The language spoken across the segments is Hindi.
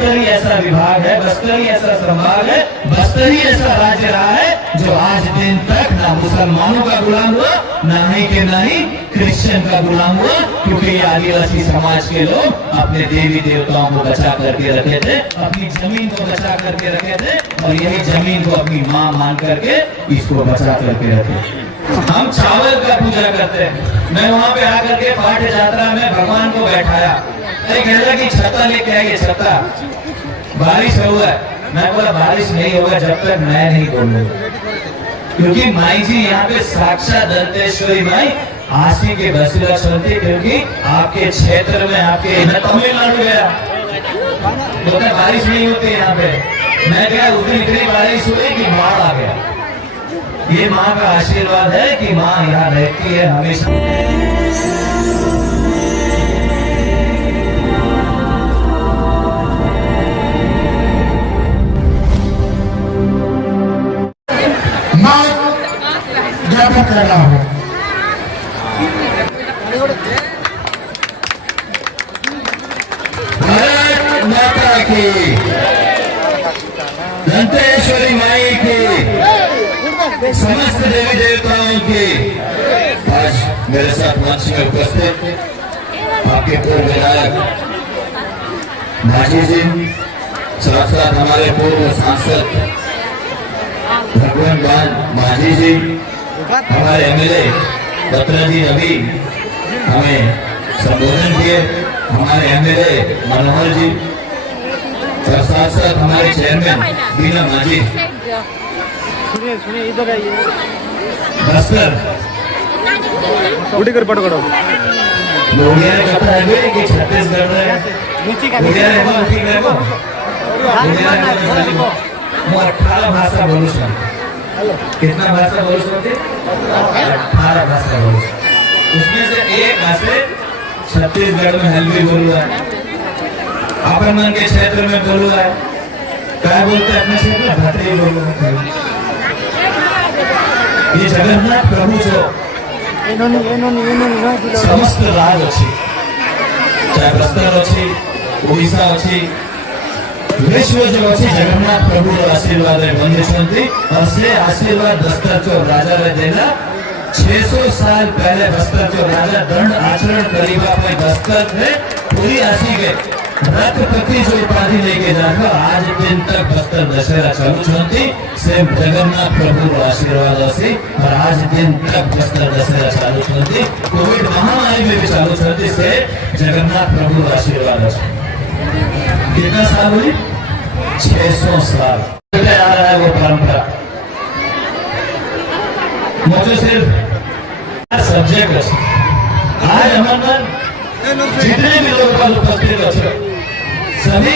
बस्तर ही ऐसा विभाग है, बस्तर ही ऐसा संभाग है, बस्तर ही ऐसा राज्य रहा है जो आज दिन तक ना मुसलमानों का गुलाम हुआ, ना ही के ना ही क्रिश्चियन का गुलाम हुआ, क्योंकि ये आदिवासी समाज के लोग अपने देवी देवताओं को बचा करके रखे थे, अपनी जमीन को बचा करके रखे थे, और यही जमीन को अपनी माँ मान करके इसको बचा करके रखे। हम चावल का पूजा करते हैं। मैं वहाँ पे आकर के पाठ यात्रा में भगवान को बैठाया, अरे कह रहा कि छत्ता लेके आइए, छत्ता, बारिश हुआ है। मैं बोला बारिश नहीं होगा जब तक मैं नहीं बोलूंगा, क्योंकि माई जी यहाँ पे साक्षात दंतेश्वरी माई आशी के बसीला चलती, क्योंकि आपके क्षेत्र में आपके, मैं तमिलनाडु गया, बोलते बारिश नहीं होती यहाँ पे। मैं गया, उस दिन इतनी बारिश हुई कि बाढ़ आ गया। ये माँ का आशीर्वाद है कि माँ यहाँ रहती है हमेशा। माँ ज्ञापन कर रहा हूँ। भारत माता की, दंतेश्वरी माई की, समस्त देवी देवताओं की। आज मेरे साथ मंच में उपस्थित आपके पूर्व विधायक माझी जी, साथ साथ हमारे पूर्व सांसद भगवान माझी जी, हमारे एमएलए बत्रा जी अभी हमें संबोधन किए, हमारे एमएलए मनोहर जी, और साथ साथ हमारे चेयरमैन बीना माझी। सुनिए इधर आइए, बस्तर उठी कर पटो करो। लोगिया ने कहा है कि छत्तीसगढ़ में लोगिया ने बोला ठीक है वो लोगिया ने बोला वो 18 भाषा बोलूं छूं। कितना भाषा बोलूं छूं? 18 भाषा बोलूं। उसमें से एक भाषा छत्तीसगढ़ में हल्दी बोलू है, अपन मन के क्षेत्र में बोलू है, क्या बोलते हैं अपने क्षेत्र में भतरी बोलू है। ये जगन्नाथ प्रभु जो समस्त राज अच्छी, चाहे बस्तर अच्छी, ओडिशा अच्छी, विश्व जो अच्छी, जगन्नाथ प्रभु आशीर्वाद है बंदी, और से आशीर्वाद बस्तर जो राजा ने देना। 600 साल पहले बस्तर जो राजा दंड आचरण करीबा पे बस्तर थे पूरी आशी के रथपति जो उपाधि लेके जाकर आज दिन तक बस्तर दशहरा चालू चलती से जगन्नाथ प्रभु आशीर्वाद से, और आज दिन तक बस्तर दशहरा चालू चलती, कोविड महामारी में भी चालू चलती से जगन्नाथ प्रभु आशीर्वाद है। कितना साल हुई? 600 साल आ रहा है वो परंपरा। मुझे सिर्फ सब्जेक्ट आज हमारे जितने भी लोग उपस्थित अच्छे सभी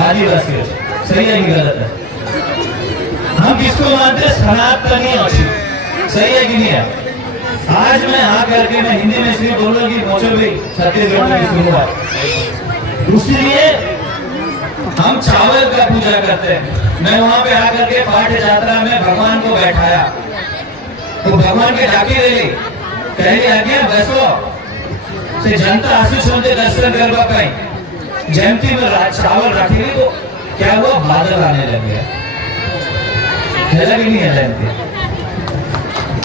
आदिवासी अच्छे, सही है कि गलत है? हम किसको मानते हैं? सनातनी अच्छी, सही है कि नहीं है? आज मैं आकर के मैं हिंदी में इसलिए बोल रहा हूँ कि मोचो भी छत्तीसगढ़ में शुरुआत, इसलिए हम चावल का पूजा करते हैं। मैं वहां पे आकर के पाठ यात्रा में भगवान को बैठाया, तो भगवान के डाकी रही कहली आज्ञा बैसो से जनता आंसू सुनते दर्शन करवा पाई। जयंती में चावल रखेगी तो क्या हुआ? बादल आने लग गया, कहला कि नहीं है जयंती?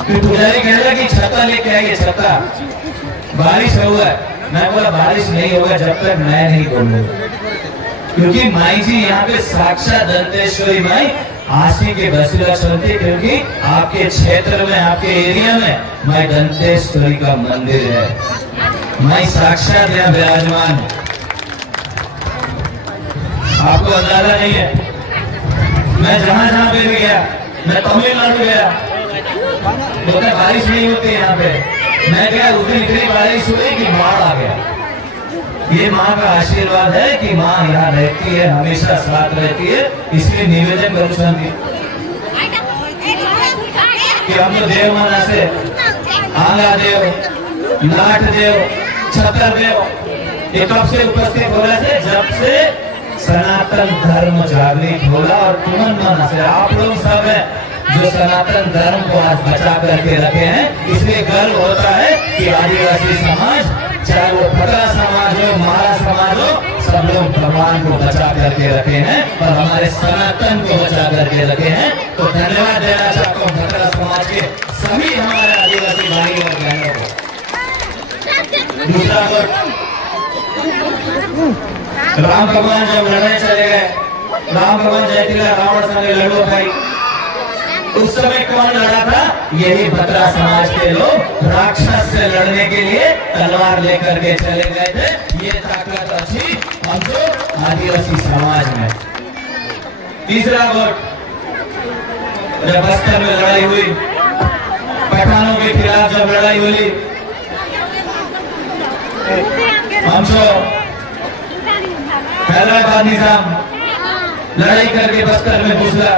फिर पुजारी कहला कि छत्ता लेके आइए, छत्ता, बारिश हुआ है। मैं बोला बारिश नहीं होगा जब तक मैं नहीं बोलूंगा, क्योंकि माई जी यहाँ पे साक्षात दंतेश्वरी माई आशी के बसीला चलती, क्योंकि आपके क्षेत्र में आपके एरिया में माई दंतेश्वरी का मंदिर है, माई साक्षात यहाँ विराजमान। आपको अंदाजा नहीं है, मैं जहां जहां पे भी गया, मैं तमिलनाडु गया, बोलते बारिश नहीं होती यहाँ पे। मैं गया, उस दिन इतनी बारिश हुई कि बाढ़ आ गया। ये माँ का आशीर्वाद है कि माँ यहाँ रहती है, हमेशा साथ रहती है। इसलिए निवेदन करूँ कि हम तो देव माना से आंगा देव, नाट देव, छतर देव, ये कब से उपस्थित हो रहे थे? जब से सनातन धर्म जागृत होला, और तुमन मन से आप लोग सब है जो सनातन धर्म को आज बचा करके रखे हैं। इसलिए गर्व होता है कि आदिवासी समाज, चाहे वो फकरा समाज हो, महारा समाज हो, सब लोग भगवान को बचा करके रखे हैं और हमारे सनातन को बचा करके रखे हैं। तो धन्यवाद देना चाहता हूँ भद्रा समाज के सभी हमारे आदिवासी भाई और बहनों को। दूसरा राम भगवान जब लड़ने चले गए, राम भगवान जय तिला रावण संग लड़ो भाई, उस समय कौन लड़ा था? यही भद्रा समाज के लोग राक्षस से लड़ने के लिए तलवार लेकर के चले गए थे। ये ताकत अच्छी हम जो आदिवासी समाज में। तीसरा वोट, जब बस्तर में लड़ाई हुई, पठानों के खिलाफ जब लड़ाई हुई, हम जो हैदराबाद निजाम लड़ाई करके बस्तर में घुसा,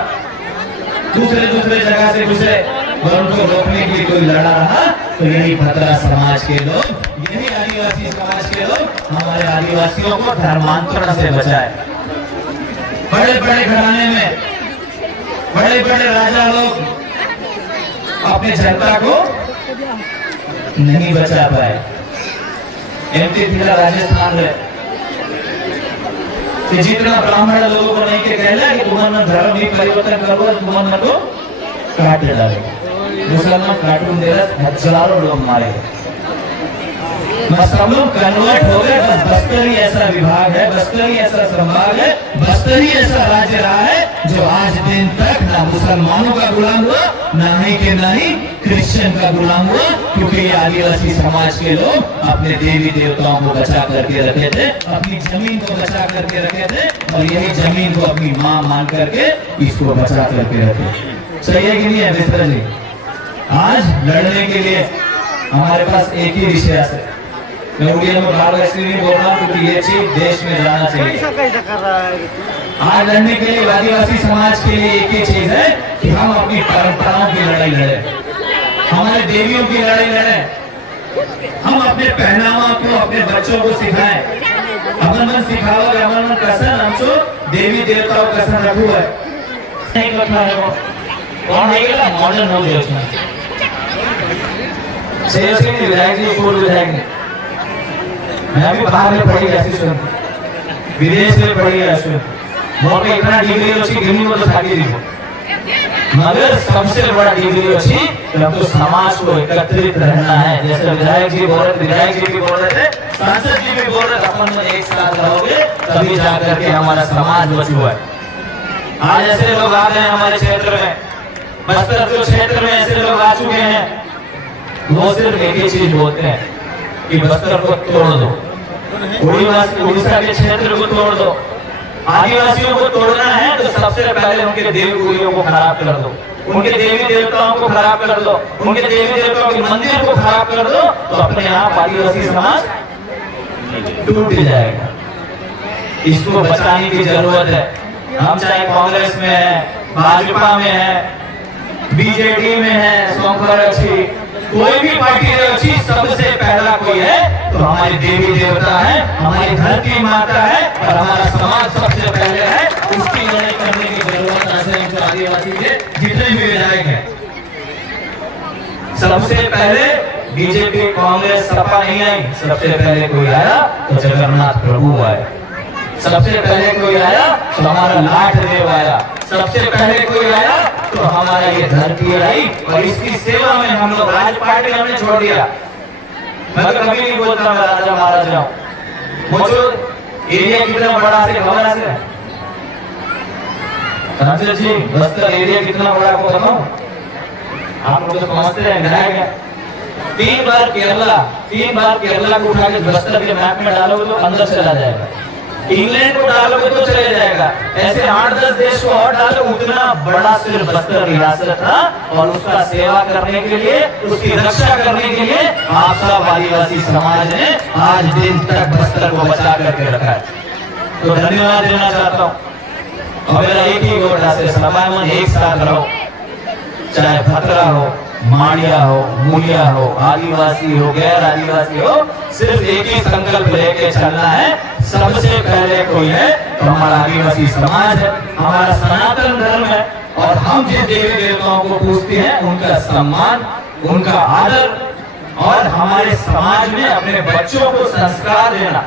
दूसरे जगह से घुसे और उनको रोकने के लिए कोई लड़ा रहा, तो यही भद्रा समाज के लोग, यही आदिवासी समाज के लोग हमारे आदिवासियों को धर्मांतरण से बचाए। बड़े बड़े घराने में बड़े बड़े राजा लोग अपने जनता को नहीं बचा पाए। एमपी जिला राजस्थान में जितना ब्राह्मण लोगों को नहीं के कहला कि तुम्हारा धर्म ही परिवर्तन करो, तुम्हारा को काट डालो। मुसलमान कार्टून दे रहे, हजारों लोग मारे, सब लोग कन्वर्ट हो गए। बस बस्तर ही ऐसा विभाग है, बस्तर ही ऐसा संभाग है, बस्तर ही ऐसा राज्य रहा है जो आज दिन तक ना मुसलमानों का गुलाम हुआ, ना ही के ना ही क्रिश्चियन का गुलाम हुआ, क्योंकि ये आदिवासी समाज के लोग अपने देवी देवताओं को बचा करके रखे थे, अपनी जमीन को बचा करके रखे थे और यही जमीन को अपनी मां मान करके इसको बचा करके रखे। सही है कि नहीं है मित्र जी? आज लड़ने के लिए हमारे पास एक ही विषय है। मैं उड़िया में बार इसलिए नहीं बोल रहा हूँ क्योंकि ये चीज देश में जाना चाहिए। आज लड़ने के लिए आदिवासी समाज के लिए एक ही चीज है कि हम अपनी परंपराओं की लड़ाई लड़े, हमारे देवियों की लड़ाई लड़े, हम अपने पहनावा को अपने बच्चों को सिखाएं। अपन मन सिखाओगे, अपन मन कसम हमको देवी देवताओं कसम रखू है नहीं रखा है वो कौन है क्या मॉडर्न हो गया उसमें से विधायक जी पूर्व विधायक मैं भी बाहर में पढ़ी ऐसी सुन, विदेश में पढ़ी ऐसी मोर पे इतना डिग्री अच्छी गिनी में तो थाकी दी, मगर सबसे बड़ा डिग्री अच्छी जब तो समाज को एकत्रित रहना है। जैसे विधायक जी बोल रहे, विधायक जी भी बोल रहे थे, सांसद जी भी बोल रहे, अपन में एक साथ रहोगे तभी जाकर के हमारा समाज बचू है। आज ऐसे लोग आ गए हमारे क्षेत्र में, बस्तर के क्षेत्र में ऐसे लोग आ चुके हैं, वो सिर्फ एक ही चीज बोलते हैं कि बस्तर को तोड़ दो, उड़ीसा के क्षेत्र को तोड़ दो। आदिवासियों को तोड़ना है तो सबसे पहले उनके देवी गुरुओं को खराब कर दो, उनके देवी देवताओं को खराब कर दो, उनके देवी देवताओं के मंदिर को खराब कर दो, तो अपने आप आदिवासी समाज टूट जाएगा। इसको बचाने की जरूरत है। हम चाहे कांग्रेस में है, भाजपा में है, बीजेडी में है, सोमवार अच्छी कोई भी पार्टी अच्छी, सबसे पहला कोई है तो हमारी देवी देवता है, हमारी धरती माता है और हमारा समाज सबसे पहले है। उसकी लड़ाई करने की जरूरत है। आदिवासी के जितने भी विधायक हैं सबसे पहले बीजेपी कांग्रेस सपा नहीं आई, सबसे पहले कोई आया तो जगन्नाथ प्रभु आए, सबसे पहले कोई आया तो हमारा लाठ देव आया, सबसे पहले कोई आया तो हमारा ये धरती आई और इसकी सेवा में हम लोग राज पार्टी हमने छोड़ दिया। मैं तो कभी नहीं बोलता मैं राजा महाराजा हूँ। मुझे एरिया कितना बड़ा से खबर है सांसद जी, बस्तर एरिया कितना बड़ा आपको बताऊं? आप लोग तो समझते हैं विधायक है। 3 बार केरला को उठा के बस्तर के मैप में डालोगे तो अंदर चला जाएगा, इंग्लैंड को डालोगे तो चले जाएगा, ऐसे 8-10 देश को और डालो, उतना बड़ा सिर्फ बस्तर रियासत था। और उसका सेवा करने के लिए, उसकी रक्षा करने के लिए आप सब आदिवासी समाज ने आज दिन तक बस्तर को बचा करके रखा है। तो धन्यवाद देना चाहता हूँ। और मेरा एक ही वोट है, समाज में एक साथ रहो, चाहे भद्रा हो, माड़िया हो, मूलिया हो, आदिवासी हो, गैर आदिवासी हो, सिर्फ एक ही संकल्प लेके चलना है। सबसे पहले कोई है तो हमारा आदिवासी समाज है, हमारा सनातन धर्म है और हम जिन देवी देवताओं को पूजते हैं उनका सम्मान, उनका आदर और हमारे समाज में अपने बच्चों को संस्कार देना।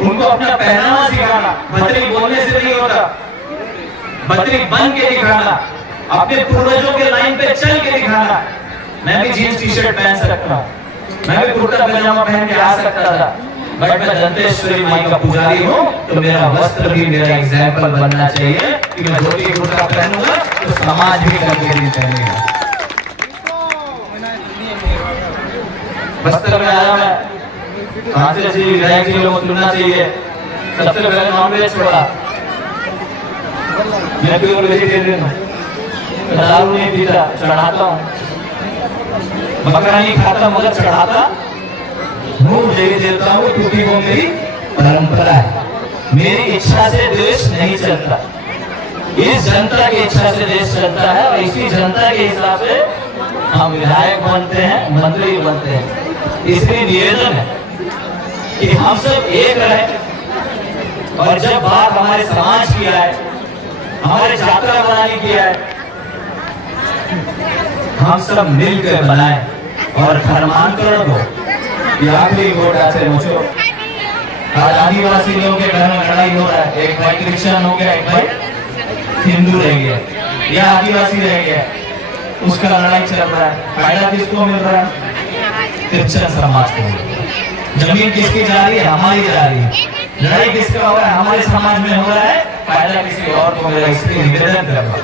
उनको अपना पहनावा सिखाना, बतरी बोलने से नहीं होता, बतरी बन के दिखाना, अपने पूर्वजों के लाइन पे चल के दिखाना। मैं भी जीन्स टी शर्ट पहन सकता हूँ, मैं भी कुर्ता पजामा पहन के आ सकता था, बट मैं दंतेश्वरी माई का पुजारी हूँ, तो मेरा वस्त्र भी मेरा एग्जाम्पल बनना चाहिए कि मैं धोती कुर्ता पहनूंगा तो समाज भी करके भी पहनेगा। वस्त्र में आया मैं, सांसद जी विधायक जी लोगों को सुनना चाहिए। सबसे पहले नॉनवेज छोड़ा, मैं प्योर वेजिटेरियन हूँ, दारू नहीं पीता, चढ़ाता हूँ, बकरा नहीं खाता मगर चढ़ाता हूँ देवी देवताओं को, क्योंकि वो मेरी परंपरा है। मेरी इच्छा से देश नहीं चलता, इस जनता की इच्छा से देश चलता है, और इसी जनता के हिसाब से हम विधायक बनते हैं, मंत्री बनते हैं। इसलिए निवेदन है कि हम सब एक रहे, और जब बात हमारे समाज की आए, हमारे यात्रा बनाने की आए, हम सब मिलकर बनाए और धर्मांतरण हो। ये आखिरी वोट आते मुझे। आज आदिवासी लोगों के घर में लड़ाई हो रहा है, एक भाई क्रिश्चियन हो गया, एक भाई हिंदू रह गया, या आदिवासी रह गया, उसका लड़ाई चल रहा है। फायदा किसको मिल रहा है? क्रिश्चियन समाज को। जमीन किसकी जा रही है? हमारी जा रही है। लड़ाई किसका हो रहा है? हमारे समाज में हो रहा है, फायदा किसी और को मिला। इसलिए निवेदन करना,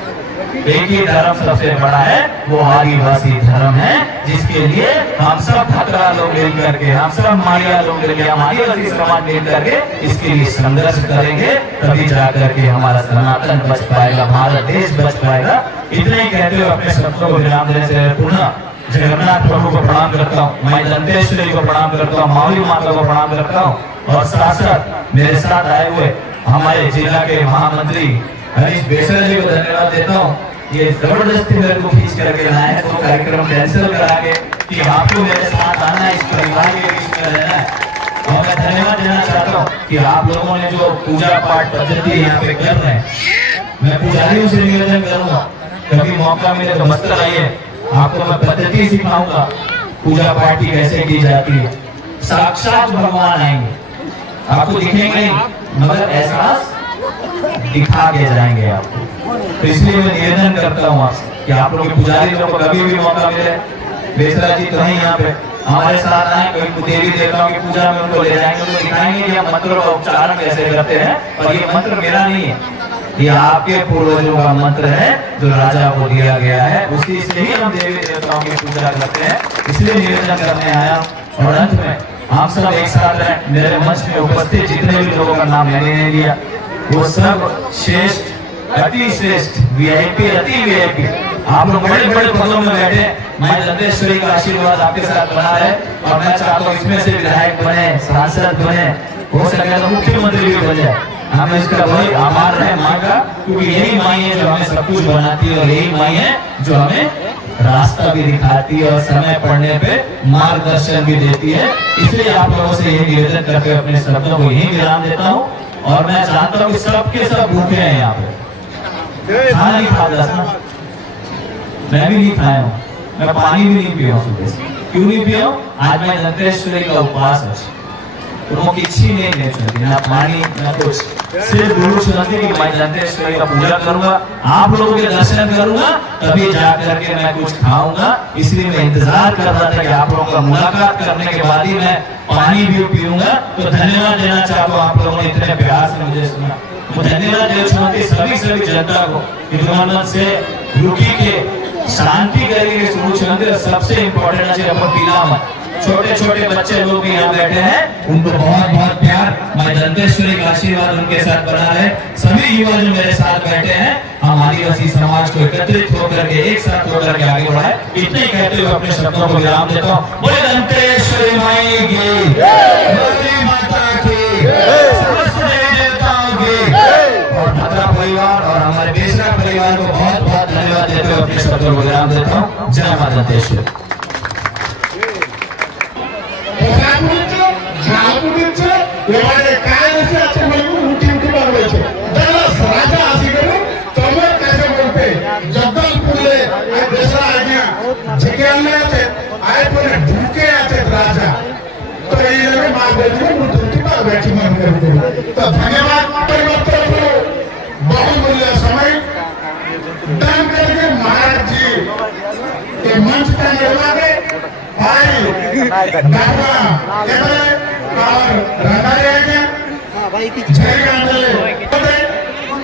एक ही धर्म सबसे बड़ा है, वो आदिवासी धर्म है, जिसके लिए हम सब खतरा लोग मिल करके, हम सब मारिया लोग मिल हम आदिवासी समाज मिल करके इसके लिए संघर्ष करेंगे, तभी जाकर के हमारा सनातन बच पाएगा, भारत देश बच पाएगा। इतने ही कहते हुए अपने शब्दों को विराम देने से पुनः जगन्नाथ प्रभु को प्रणाम करता हूँ, मैं दंतेश्वरी को प्रणाम करता हूँ, मावली माता को प्रणाम करता हूँ, और साथ साथ मेरे साथ आए हुए हमारे जिला के महामंत्री हरीश बेसरा जी को धन्यवाद देता हूँ। ये जबरदस्ती मेरे को खींच करके लाए हैं, तो कार्यक्रम कैंसिल करा के कि आपको मेरे साथ आना है, इस परिवार के बीच में रहना है। और मैं धन्यवाद देना चाहता हूँ कि आप लोगों ने जो पूजा पाठ पद्धति यहाँ पे कर रहे हैं, मैं पुजारियों से निवेदन करूंगा, कभी मौका मिले तो बस्तर आइए, आपको मैं पद्धति सिखाऊंगा पूजा पाठ की कैसे की जाती है। साक्षात भगवान आएंगे, आपको दिखेंगे नहीं, मगर एहसास दिखा के जाएंगे आपको। तो इसलिए मैं निवेदन करता हूँ आपसे कि आप लोग पुजारी लोगों को कभी भी मौका मिले, बेसरा जी तो है यहाँ पे, हमारे साथ आए, कोई देवी देवताओं की पूजा में उनको ले जाएंगे, उनको दिखाएंगे कि हम मंत्र का उच्चारण कैसे करते हैं। और ये मंत्र मेरा नहीं है, ये आपके पूर्वजों का मंत्र है जो राजा को दिया गया है, उसी से ही हम देवी देवताओं की पूजा करते हैं। इसलिए निवेदन करने आया। और अंत में आप सब एक साथ रहे, मेरे मंच में उपस्थित जितने भी लोगों का नाम मैंने नहीं लिया, वो सब श्रेष्ठ, अति श्रेष्ठ, वीआईपी, अति वीआईपी, आप लोग बड़े बड़े पदों में बैठे, मैं दंतेश्वरी का आशीर्वाद आपके साथ बना है। और मैं चाहता हूँ इसमें से विधायक बने, सांसद बने, हो सके तो मुख्यमंत्री भी बन जाए। हम इसका बहुत आभार रहे माँ का, क्योंकि यही माई है जो हमें सब कुछ बनाती है, और यही माई है जो हमें रास्ता भी दिखाती है और समय पड़ने पे मार्गदर्शन भी देती है। इसलिए आप लोगों से यही निवेदन करके अपने शब्दों को यही विराम देता हूँ। और मैं जानता हूँ कि सबके सब भूखे हैं यहाँ पे, खाना नहीं खाता, मैं भी नहीं खाया हूँ, मैं पानी भी नहीं पिया हूँ सुबह से। क्यों नहीं पिया हूँ? आज मैं दंतेश्वरी का उपवास है, उनको किसी नहीं चलती, ना पानी ना कुछ, सिर्फ गुरु चलती कि मैं दंतेश्वरी का पूजा करूंगा, आप लोगों के दर्शन करूंगा, तभी जाकर के मैं कुछ खाऊंगा। इसलिए मैं इंतजार कर रहा था कि आप लोगों का मुलाकात करने के बाद ही मैं पानी भी पीऊंगा। तो धन्यवाद देना चाहता हूँ, आप लोगों ने इतने प्यार से मुझे सुना। तो धन्यवाद देना चाहती सभी जनता को से रुकी के शांति करेंगे शुरू से। सबसे इम्पोर्टेंट है अपन पीला मत, छोटे छोटे बच्चे लोग भी यहाँ बैठे हैं, उनको बहुत बहुत प्यार, मैं दंतेश्वरी का आशीर्वाद उनके साथ बना रहे। सभी युवा जो मेरे साथ बैठे हैं, हम आदिवासी समाज को एकत्रित होकर के एक साथ होकर के आगे बढ़ाए। इतने कहते हुए अपने शब्दों को विराम देता हूँ। बोले दंतेश्वरी माई की, बोले माता की, समस्त देवी देवताओं की, और भद्रा परिवार और हमारे बेसरा परिवार को बहुत बहुत धन्यवाद देते हुए अपने शब्दों को विराम देता हूँ। जय माता दंतेश्वरी। एवढे काय नसे असे म्हणून उठी उठी बनवायचे त्यालाच राजा असे करून तमर कैसे बोलते जगदलपुरले बेसरा आज्ञा झिकेलने आते आए पण ढुके आते राजा तो ये मार बैठी में मुझे बार बैठी मन करते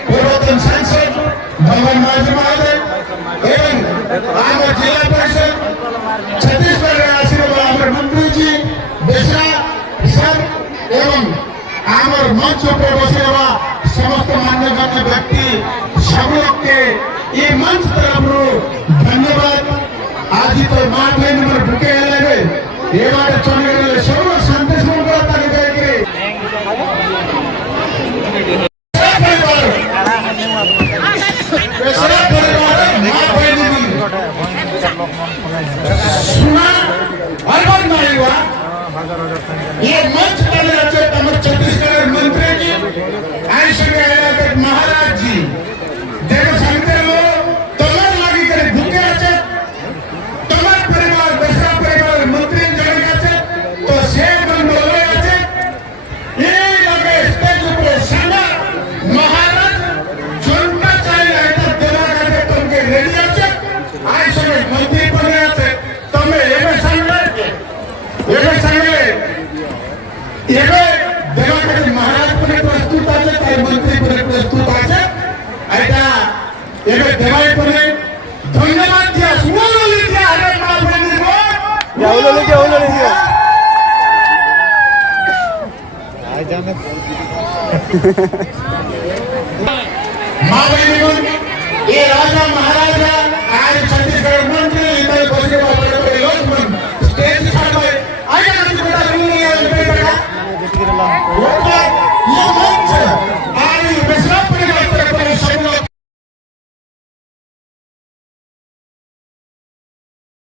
पूर्वतन सांसद भगवान मांझी महोदय एवं आमर जिला परिषद छत्तीसगढ़ आशीर्वाद मंत्री जी बेसरा सर एवं आमर मंच पर बसे हुआ समस्त मान्यगण्य व्यक्ति सब लोग के ये मंच तरफ धन्यवाद। आज तो माँ बहन नंबर भूखे लगे ये बात चले गए सब लोग शांति से उनका तारीफ करेंगे। सुना अलवर मारेगा ये मंच पर रहते तमर छत्तीसगढ़ मंत्री जी आयुष्य के महाराज जी देखो संगते लो तमर लागी करे भूखे आचे तमर परिवार दशरा परिवार मंत्री जन आचे तो शेर बन बोले आचे ये लगे स्टेज ऊपर संगा महाराज जनता चाहिए ऐसा दिमाग आचे तुमके रेडी आचे आयुष्य मंत्री बने आचे तमे ये संगे एवे देवाकडे महाराज पण प्रस्तुत आहे काही मंत्री पण प्रस्तुत आहे ऐका एवे देवाई पण धन्यवाद दिया सुवर्ण दिया अरे मां बहनी को जाऊलो ले आई जाने मां बहनी